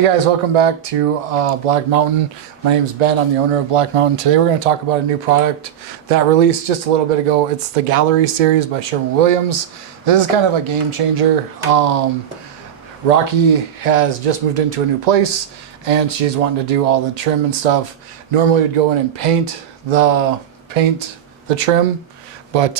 Hey guys, welcome back to Black Mountain. My name is Ben. I'm the owner of Black Mountain. Today we're going to talk about a new product that released just a little bit ago. It's the Gallery series by Sherwin. This is kind of a game changer. Rocky has just moved into a new place and she's wanting to do all the trim and stuff. Normally we'd go in and paint the trim, but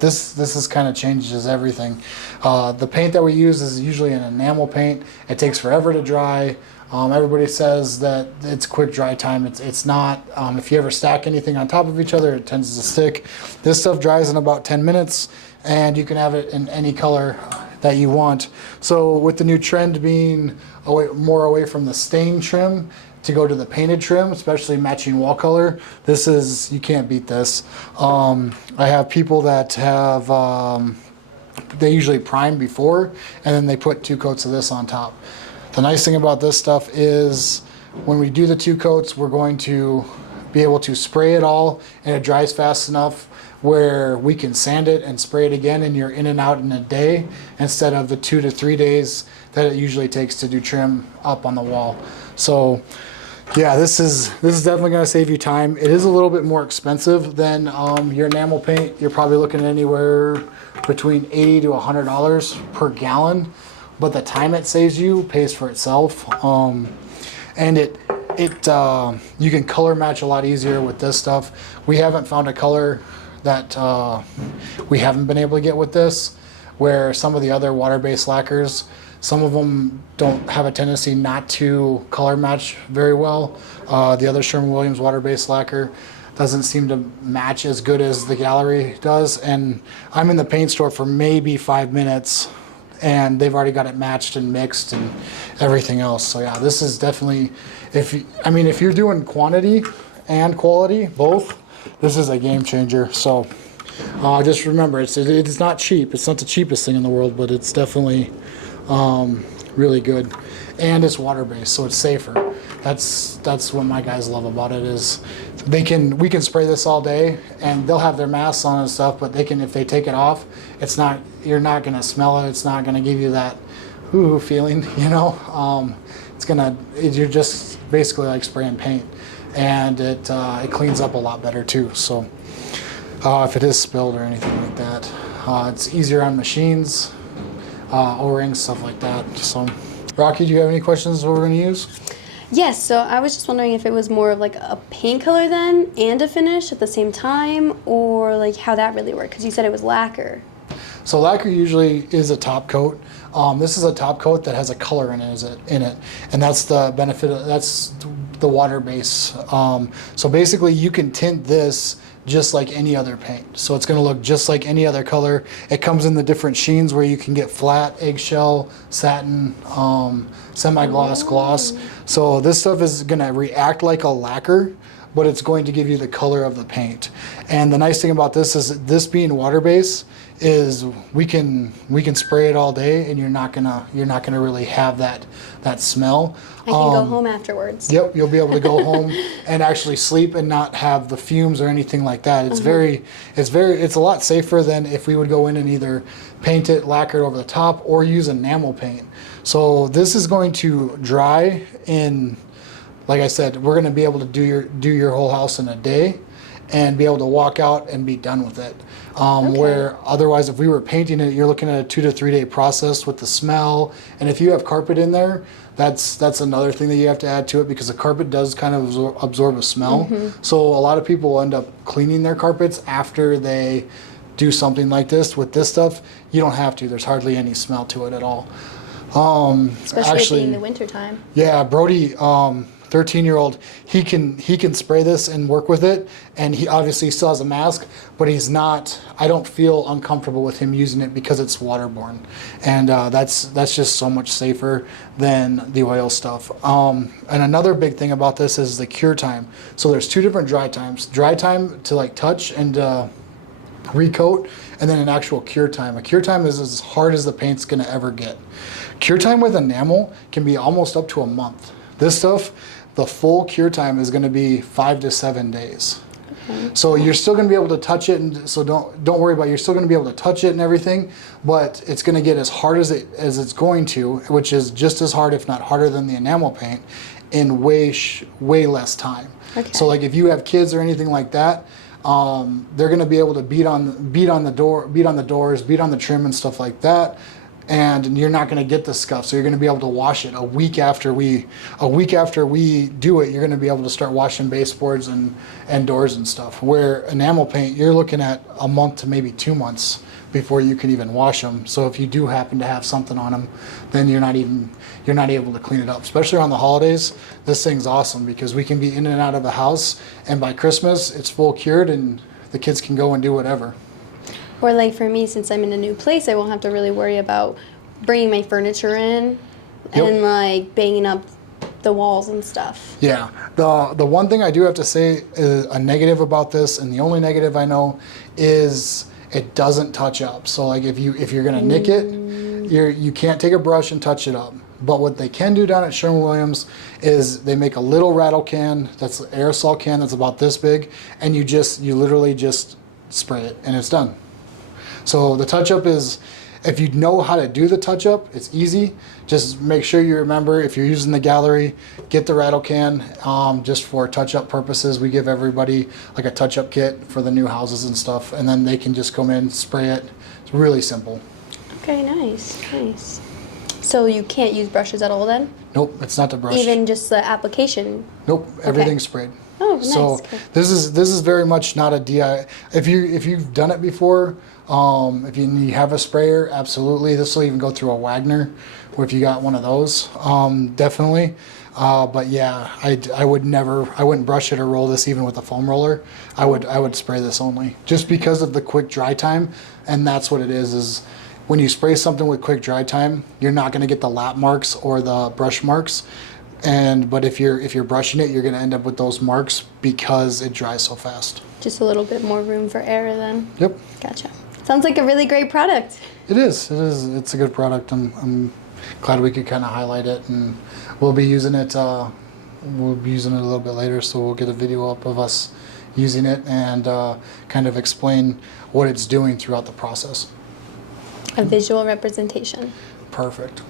this is kind of changes everything. The paint that we use is usually an enamel paint. It takes forever to dry. Everybody says that it's quick dry time. It's not. If you ever stack anything on top of each other, it tends to stick. This stuff dries in about 10 minutes, and you can have it in any color that you want. So with the new trend being more away from the stain trim to go to the painted trim, especially matching wall color, you can't beat this. I have people that have, they usually prime before and then they put 2 coats of this on top. The nice thing about this stuff is when we do the 2 coats, we're going to be able to spray it all and it dries fast enough where we can sand it and spray it again and you're in and out in a day instead of the 2 to 3 days that it usually takes to do trim up on the wall. So yeah, this is definitely going to save you time. It is a little bit more expensive than your enamel paint. You're probably looking at anywhere between $80 to $100 per gallon, but the time it saves you pays for itself. And you can color match a lot easier with this stuff. We haven't found a color that we haven't been able to get with this, where some of the other water-based lacquers, some of them don't have a tendency not to color match very well. The other Sherwin water-based lacquer doesn't seem to match as good as the Gallery does. And I'm in the paint store for maybe 5 minutes and they've already got it matched and mixed and everything else. So yeah, this is definitely, if you're doing quantity and quality, both, this is a game changer. So just remember, it's not cheap. It's not the cheapest thing in the world, but it's definitely really good, and it's water-based, so it's safer. That's what my guys love about it, is we can spray this all day and they'll have their masks on and stuff, but if they take it off, you're not going to smell it. It's not going to give you that ooh feeling, you know. You're just basically like spraying paint, and it cleans up a lot better too. So if it is spilled or anything like that, it's easier on machines, O-rings, stuff like that. So, Rocky, do you have any questions what we're going to use? Yes, so I was just wondering if it was more of like a paint color then and a finish at the same time, or like how that really worked, because you said it was lacquer. So lacquer usually is a top coat. This is a top coat that has a color in it, and that's the benefit. That's the water base. So basically, you can tint this just like any other paint. So it's going to look just like any other color. It comes in the different sheens where you can get flat, eggshell, satin, semi-gloss, gloss. So this stuff is going to react like a lacquer, but it's going to give you the color of the paint. And the nice thing about this is this being water-based is we can spray it all day and you're not gonna really have that smell. I can go home afterwards. Yep, you'll be able to go home and actually sleep and not have the fumes or anything like that. It's a lot safer than if we would go in and either paint it, lacquer it over the top, or use enamel paint. So this is going to dry in, like I said, we're going to be able to do your whole house in a day and be able to walk out and be done with it. Okay. Where otherwise, if we were painting it, you're looking at a 2 to 3 day process with the smell. And if you have carpet in there, that's another thing that you have to add to it, because the carpet does kind of absorb a smell. Mm-hmm. So a lot of people end up cleaning their carpets after they do something like this. With this stuff, you don't have to. There's hardly any smell to it at all. Especially in the winter time. Yeah, Brody, 13-year-old, he can spray this and work with it, and he obviously still has a mask, but I don't feel uncomfortable with him using it because it's waterborne, and that's just so much safer than the oil stuff. And another big thing about this is the cure time. So there's 2 different dry times. Dry time to like touch and recoat, and then an actual cure time. A cure time is as hard as the paint's gonna ever get. Cure time with enamel can be almost up to a month. This stuff, the full cure time is going to be 5 to 7 days. So you're still going to be able to touch it, and so don't worry about it. You're still going to be able to touch it and everything, but it's going to get as hard as it's going to, which is just as hard, if not harder, than the enamel paint, in way less time. Okay. So like if you have kids or anything like that, they're going to be able to beat on the doors, beat on the trim and stuff like that, and you're not going to get the scuff. So you're going to be able to wash it a week after we do it. You're going to be able to start washing baseboards and doors and stuff. Where enamel paint, you're looking at a month to maybe 2 months before you can even wash them. So if you do happen to have something on them, then you're not able to clean it up. Especially around the holidays, this thing's awesome because we can be in and out of the house, and by Christmas it's full cured and the kids can go and do whatever. Or like for me, since I'm in a new place, I won't have to really worry about bringing my furniture in and like banging up the walls and stuff. Yeah, the one thing I do have to say is a negative about this, and the only negative I know, is it doesn't touch up. So like if you're gonna nick it, you can't take a brush and touch it up. But what they can do down at Sherwin-Williams is they make a little rattle can, that's an aerosol can that's about this big, and you literally just spray it and it's done. So the touch-up is, if you know how to do the touch-up, it's easy. Just make sure you remember, if you're using the gallery, get the rattle can just for touch-up purposes. We give everybody like a touch-up kit for the new houses and stuff, and then they can just come in, spray it. It's really simple. Okay, nice. So you can't use brushes at all then? Nope, it's not the brush. Even just the application? Nope, everything's sprayed. Oh, nice. So Okay. this is very much not a DIY. If you've done it before, if you have a sprayer, absolutely. This will even go through a Wagner, if you got one of those, definitely. But yeah, I wouldn't brush it or roll this even with a foam roller. I would spray this only, just because of the quick dry time, and that's what it is when you spray something with quick dry time, you're not going to get the lap marks or the brush marks. But if you're brushing it, you're going to end up with those marks because it dries so fast. Just a little bit more room for error then? Yep. Gotcha. Sounds like a really great product. It is. It's a good product. I'm glad we could kind of highlight it, and we'll be using it. We'll be using it a little bit later, so we'll get a video up of us using it and kind of explain what it's doing throughout the process. A visual representation. Perfect.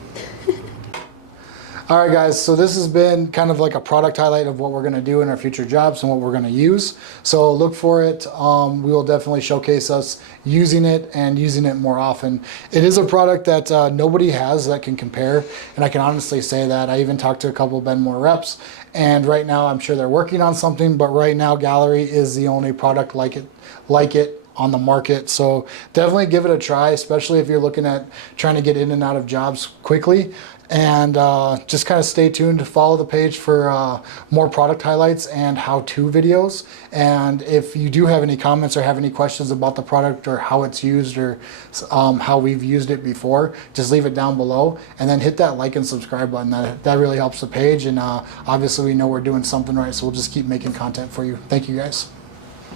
All right, guys, so this has been kind of like a product highlight of what we're going to do in our future jobs and what we're going to use. So look for it. We will definitely showcase us using it and using it more often. It is a product that nobody has that can compare, and I can honestly say that. I even talked to a couple of Benmore reps, and right now I'm sure they're working on something, but right now Gallery is the only product like it on the market. So definitely give it a try, especially if you're looking at trying to get in and out of jobs quickly. And just kind of stay tuned to follow the page for more product highlights and how-to videos. And if you do have any comments or have any questions about the product or how it's used or how we've used it before, just leave it down below, and then hit that like and subscribe button. That really helps the page, and obviously we know we're doing something right, so we'll just keep making content for you. Thank you, guys.